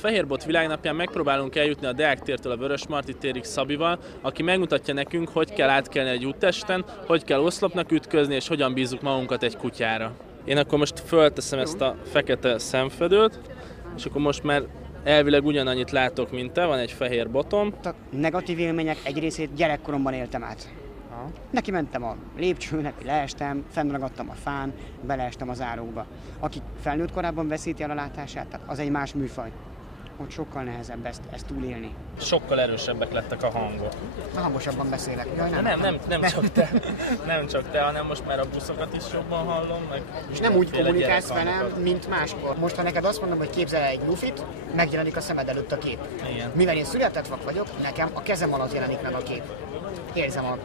Fehérbot világnapján megpróbálunk eljutni a Deák tértől a Vörösmarty térig Szabival, aki megmutatja nekünk, hogy kell átkelni egy úttesten, hogy kell oszlopnak ütközni, és hogyan bízzuk magunkat egy kutyára. Én akkor most fölteszem ezt a fekete szemfedőt, és akkor most már elvileg ugyanannyit látok, mint te, van egy fehér botom. A negatív élmények egy részét gyerekkoromban éltem át. Neki mentem a lépcsőnek, leestem, fennragadtam a fán, beleestem az árokba. Aki felnőtt korában veszíti el a látását, tehát az egy más műfaj. Ott sokkal nehezebb ezt túlélni. Sokkal erősebbek lettek a hangok. Hangosabban beszélek. Jaj, Nem csak te, hanem most már a buszokat is jobban hallom. Meg és nem úgy kommunikálsz velem, mint máskor. Most, ha neked azt mondom, hogy képzel egy lufit, megjelenik a szemed előtt a kép. Igen. Mivel én született vak vagyok, nekem a kezem alatt jelenik meg a kép. Érzem a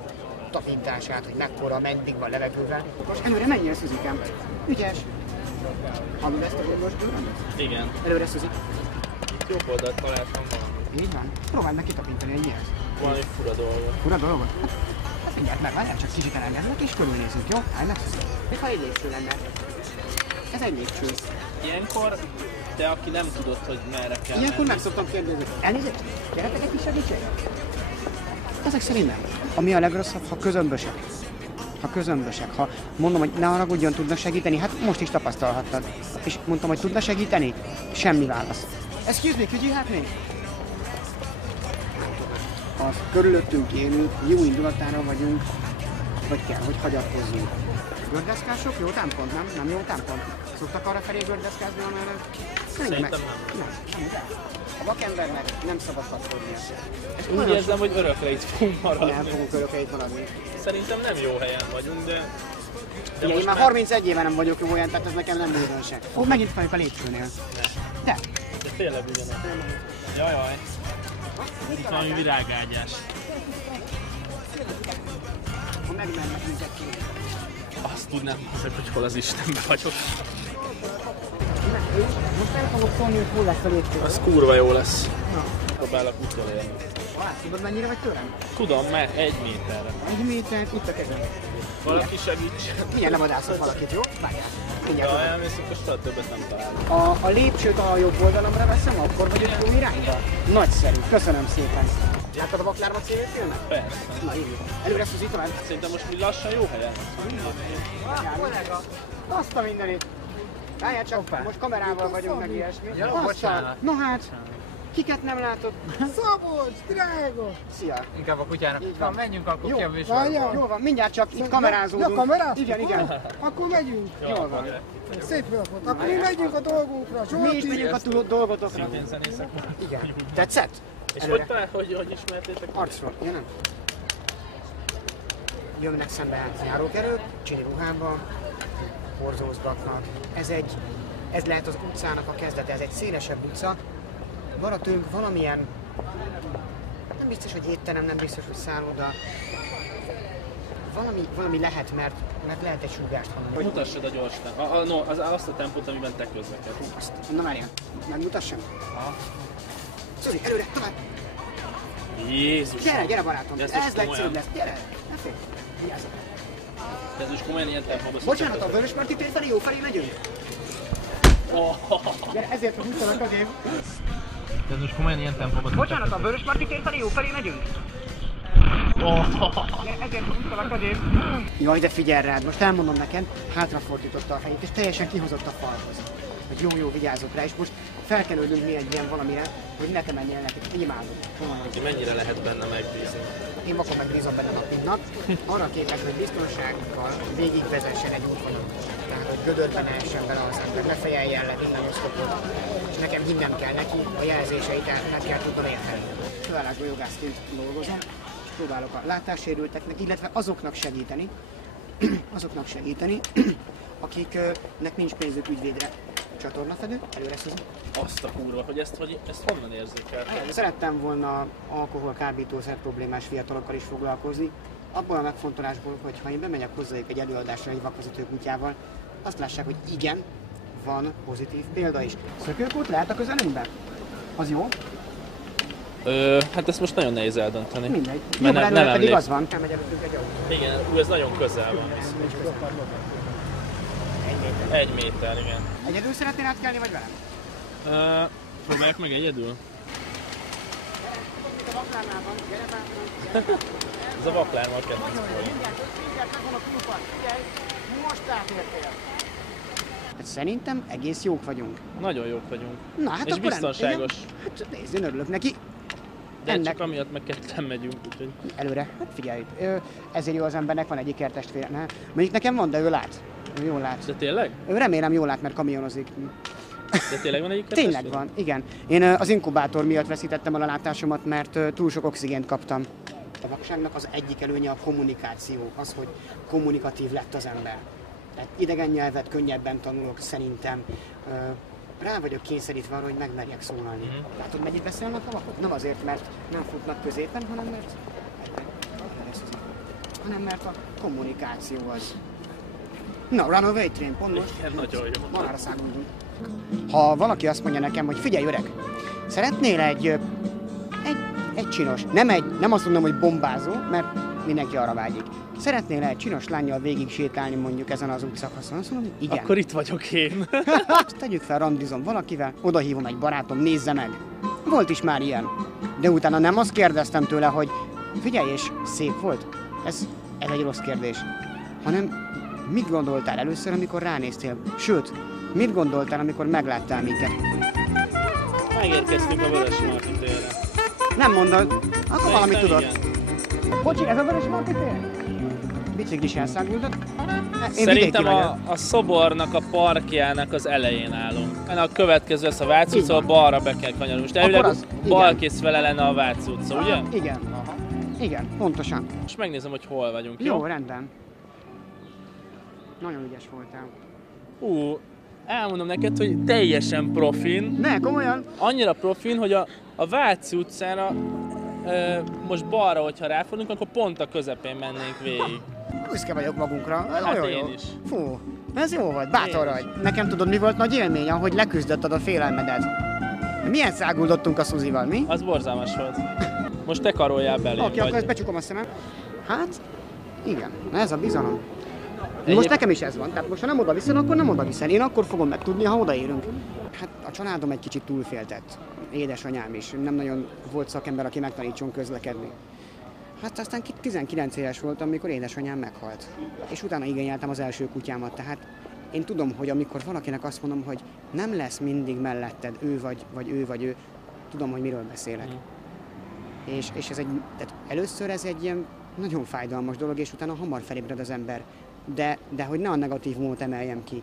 tapintását, hogy mekkora, meddig van levegővel. Most előre menjél, Szuzikám. Ügyes! Hallod ezt a gorgos bőrömet? Igen. Előre, Szuzi. Jobb oldalt találtam valamit. Így van. Próbáld meg kitapintani, hogy mi ez. Valami fura dolgot. Fura dolgot? Hát mindjárt megvárjál, csak kicsit elengedlek és körülnézünk, jó? Állj meg, Szuzi. Még ha egy lépcső lenne. Ez egy lépcső. Ilyenkor te, aki nem tudod, hogy merre kell Ilyenkor meg szoktam kérdezni. Elnézést, gyertek egy kis segítséget? Ezek szerint nem. Ami a legrosszabb, ha közömbösek. Ha mondom, hogy ne haragudjon, tudna segíteni, hát most is tapasztalhattad. És mondtam, hogy tudna segíteni? Semmi válasz. Excuse me, could you help me? Ha körülöttünk élünk, jó indulatára vagyunk, vagy kell, hogy hagyatkozzunk. Gördeszkások? Jó támpont, nem? Nem jó támpont? Szoktak arra felé gördeszkázni a mellett? Szerintem nem. A vakembernek nem szabad kapcsolnia. Úgy érzem, hogy örökre itt fogunk maradni. Nem fogunk örökre itt maradni. Szerintem nem jó helyen vagyunk, de Ugye, én már 31 éve nem vagyok jó olyan, tehát ez nekem nem újdonság. Ó, megint vagyok a lépcsőnél. De tényleg ugyanaz. Jajaj. Itt valami virágágyás. Ha megmennek minket ki. Azt tudnám, hogy hol az Istenben vagyok. Most nem fogok szólni, hogy hol lesz a lépcső. Az kurva jó lesz. Próbálok utolérni. Tudod, mennyire vagy tőlem? Tudom, már 1 méterre. 1 méter, itt a kezem. Valaki segíts. Milyen nem vadászok valakit, jó? Várjál. Mindjárt. Ja, elmészünk, és soha többet nem találunk. A lépcsőt a jobb oldalamra veszem, akkor vagyok jó irányba? Nagyszerű, köszönöm szépen. Láttad a Baklárva című filmet? Persze. Na, így. Előre Szuzi, tovább. Szerintem most mi lassan jó helyen. Kollega, azt a mindenit. Várjál csak, most kamerával vagyunk meg ilyesmi. Ja, bocsánat. Na hát, kiket nem látod? Szabolcs, drága! Szia! Inkább a kutyának. Így van. Na, menjünk akkor Jó, ki a műsorba. Jól van, mindjárt csak itt kamerázódunk. Ja, kamerázunk? Igen. Akkor megyünk. Jól van. Szép napot. Akkor mi megyünk a dolgunkra. Mi is megyünk a dolgotokra. Szintén zenészek. Igen. Tetszett? És hogy ismertétek? Arcról, ja nem? Jönnek szembe járókerők, csini ruhában, borzózgatnak. Ez lehet az utcának a kezdete, ez egy szélesebb utca. Van tőlünk valamilyen, nem biztos, hogy étterem, nem biztos, hogy szálloda. Valami lehet, mert lehet egy súgást hallani. Mutassad a gyors azt a tempót, amiben te közlekedsz. Na várjál, megmutassam? Szuzi, előre, tovább! Jézus! Gyere barátom, ez ez legszebb lesz, gyere! Ne félj, vigyázzak! Ez most komolyan ilyen tempóban Bocsánat, a Vörösmarty tér felé jó felé megyünk? Gyere, ezért húztalak az én. Ez most komolyan ilyen tempóban. Bocsánat, a Vörösmarty tér felé jó felé megyünk? Gyere, ezért húztalak az én. Jaj, de figyelj rád, most elmondom neked, hátrafordította a fejét és teljesen kihozott a falhoz. Hogy jó, vigyázzok rá, és most fel kell ölnünk mi egy ilyen valamire, hogy ne temenjen neked, imádom. Mennyire lehet benne megbízni? Én vakon megbízom benne nap mint nap. Arra kérlek, hogy biztonsággal végigvezessen egy útvonalon. Tehát, hogy gödörbe ne essen bele az ember, befejeljen le minden oszlopot. És nekem hinnem kell neki, a jelzéseit meg kell tudnom érteni. Főállásban jogászként dolgozom, és próbálok a látássérülteknek, illetve azoknak segíteni, akiknek nincs pénzük ügyvédre. Csatornafedő, előre Szuzi. Azt a kurva, hogy ezt honnan érzékelted? Szerettem volna alkohol, kábítószer problémás fiatalokkal is foglalkozni. Abból a megfontolásból, hogy ha én bemegyek hozzájuk egy előadásra egy vakvezető kutyával, azt lássák, hogy igen, van pozitív példa is. Szökőkút lehet a közelünkben? Az jó? Hát ezt most nagyon nehéz eldönteni. Mindegy. Mert nem pedig emlékszem. az van. Elmegy előttünk egy autó. Igen, ez nagyon közel van. 1 méter, igen. Egyedül szeretnél átkelni, vagy velem? Próbálják meg egyedül? Ez a vaklármal kedvenc volt. Most átértél. Hát szerintem egész jók vagyunk. Nagyon jók vagyunk. Na, hát és akkor biztonságos. Hát nézd, én örülök neki. De csak amiatt meg ketten megyünk, úgyhogy... Előre, hát figyelj, ezért jó az embernek, van egy ikertestvére. Mondjuk nekem van, de ő lát. Ő jól lát. De tényleg? Ő remélem jól lát, mert kamionozik. De tényleg van egy Tényleg van, igen. Én az inkubátor miatt veszítettem el a látásomat, mert túl sok oxigént kaptam. A vakságnak az egyik előnye a kommunikáció, az, hogy kommunikatív lett az ember. Tehát idegen nyelvet könnyebben tanulok szerintem. Rá vagyok kényszerítve arra, hogy megmerjek szólalni. Látod, mennyit beszélnek a vakok? Nem azért, mert nem futnak középen, hanem mert a kommunikáció az. Na, Runaway Train, pont most. Igen, nagyon jó. Malára száguldunk. Ha valaki azt mondja nekem, hogy figyelj öreg, szeretnél egy csinos, nem azt mondom, hogy bombázó, mert mindenki arra vágyik. Szeretnél egy csinos lánnyal végig sétálni mondjuk ezen az útszakaszon? Azt mondom, hogy igen. Akkor itt vagyok én. Azt tegyük fel, randizom valakivel, odahívom egy barátom, nézze meg. Volt is már ilyen. De utána nem azt kérdeztem tőle, hogy figyelj, és szép volt? Ez egy rossz kérdés. Hanem mit gondoltál először, amikor ránéztél? Sőt, mit gondoltál, amikor megláttál minket? Megérkeztünk a Vörösmarty térre. Nem mondod, akkor valamit tudod. Igen. Bocsi, ez a Vörösmarty tér? Biciklis elszáguldott. Szerintem a szobornak a parkjának az elején állunk. A következő lesz a Váci utca, balra be kell kanyarodni. Most elvileg balkész vele lenne a Váci utca, ugye? Igen. Igen, pontosan. Most megnézem, hogy hol vagyunk, jó? Jó, rendben. Nagyon ügyes voltál. Elmondom neked, hogy teljesen profin. Ne, komolyan? Annyira profin, hogy a Váci utcára most balra, hogyha ráfordulunk, akkor pont a közepén mennénk végig. Büszke vagyok magunkra. Hát Nagyon én jó. is. Fú, ez jó volt, bátor vagy. Nekem tudod, mi volt nagy élmény, ahogy leküzdötted a félelmedet? Milyen száguldottunk a Szuzival, mi? Az borzalmas volt. Most te karoljál belém, Oké, akkor ezt becsukom a szemem. Hát, igen, na ez a bizalom. Most nekem is ez van, tehát most ha nem oda viszel, akkor nem oda viszel. Én akkor fogom megtudni, ha odaérünk. Hát a családom egy kicsit túlféltett. Édesanyám is, nem nagyon volt szakember, aki megtanítson közlekedni. Hát aztán 19 éves voltam, amikor édesanyám meghalt. És utána igényeltem az első kutyámat, tehát én tudom, hogy amikor valakinek azt mondom, hogy nem lesz mindig melletted ő vagy ő, tudom, hogy miről beszélek. És ez tehát először ez egy ilyen nagyon fájdalmas dolog, és utána hamar felébred az ember. De hogy ne a negatívumot emeljem ki.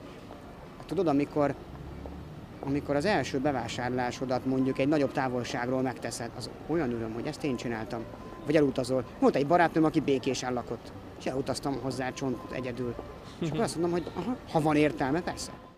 Tudod, amikor az első bevásárlásodat mondjuk egy nagyobb távolságról megteszed, az olyan öröm, hogy ezt én csináltam. Vagy elutazol. Volt egy barátnőm, aki Békésen lakott, és elutaztam hozzá csont egyedül. És akkor azt mondom, hogy aha, ha van értelme, persze.